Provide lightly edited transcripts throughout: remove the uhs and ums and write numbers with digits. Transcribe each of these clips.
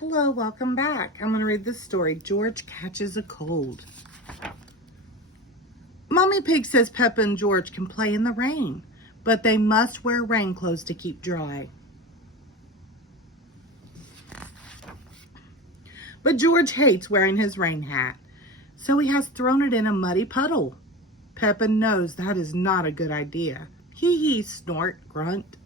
Hello, welcome back. I'm going to read this story. George catches a cold. Mommy Pig says Peppa and George can play in the rain, but they must wear rain clothes to keep dry. But George hates wearing his rain hat, so he has thrown it in a muddy puddle. Peppa knows that is not a good idea. Hee hee, snort, grunt.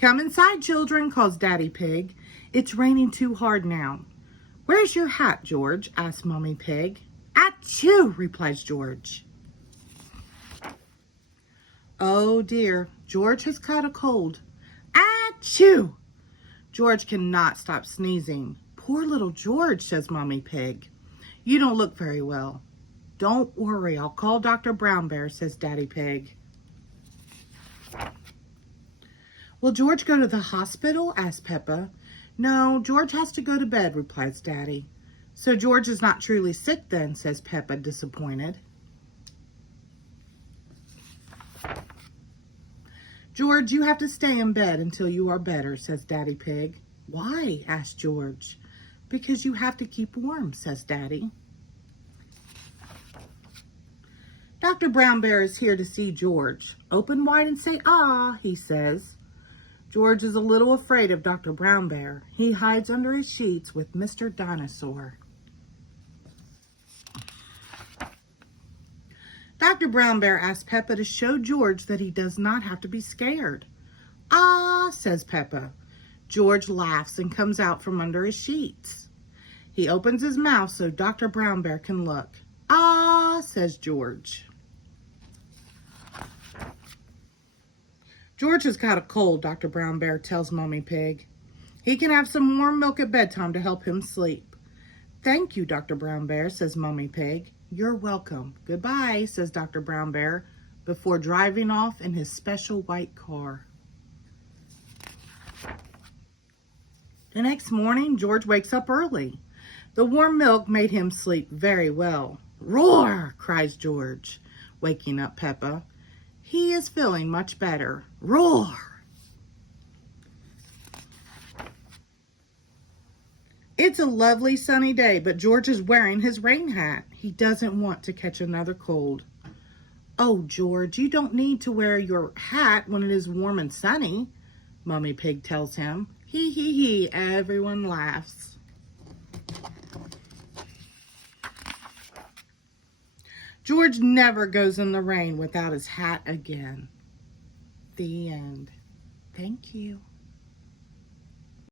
Come inside, children, calls Daddy Pig. It's raining too hard now. Where's your hat, George? asks Mommy Pig. Achoo, replies George. Oh dear, George has caught a cold. Achoo! George cannot stop sneezing. Poor little George, says Mommy Pig. You don't look very well. Don't worry, I'll call Dr. Brown Bear, says Daddy Pig. Will George go to the hospital? asks Peppa. No, George has to go to bed, replies Daddy. So George is not truly sick then, says Peppa, disappointed. George, you have to stay in bed until you are better, says Daddy Pig. Why? asks George. Because you have to keep warm, says Daddy. Dr. Brown Bear is here to see George. Open wide and say, ah, he says. George is a little afraid of Dr. Brown Bear. He hides under his sheets with Mr. Dinosaur. Dr. Brown Bear asks Peppa to show George that he does not have to be scared. Ah, says Peppa. George laughs and comes out from under his sheets. He opens his mouth so Dr. Brown Bear can look. Ah, says George. George has got a cold, Dr. Brown Bear tells Mommy Pig. He can have some warm milk at bedtime to help him sleep. Thank you, Dr. Brown Bear, says Mommy Pig. You're welcome. Goodbye, says Dr. Brown Bear, before driving off in his special white car. The next morning, George wakes up early. The warm milk made him sleep very well. Roar, cries George, waking up Peppa. He is feeling much better. Roar! It's a lovely sunny day, but George is wearing his rain hat. He doesn't want to catch another cold. Oh, George, you don't need to wear your hat when it is warm and sunny, Mommy Pig tells him. Hee hee hee, everyone laughs. George never goes in the rain without his hat again. The end. Thank you.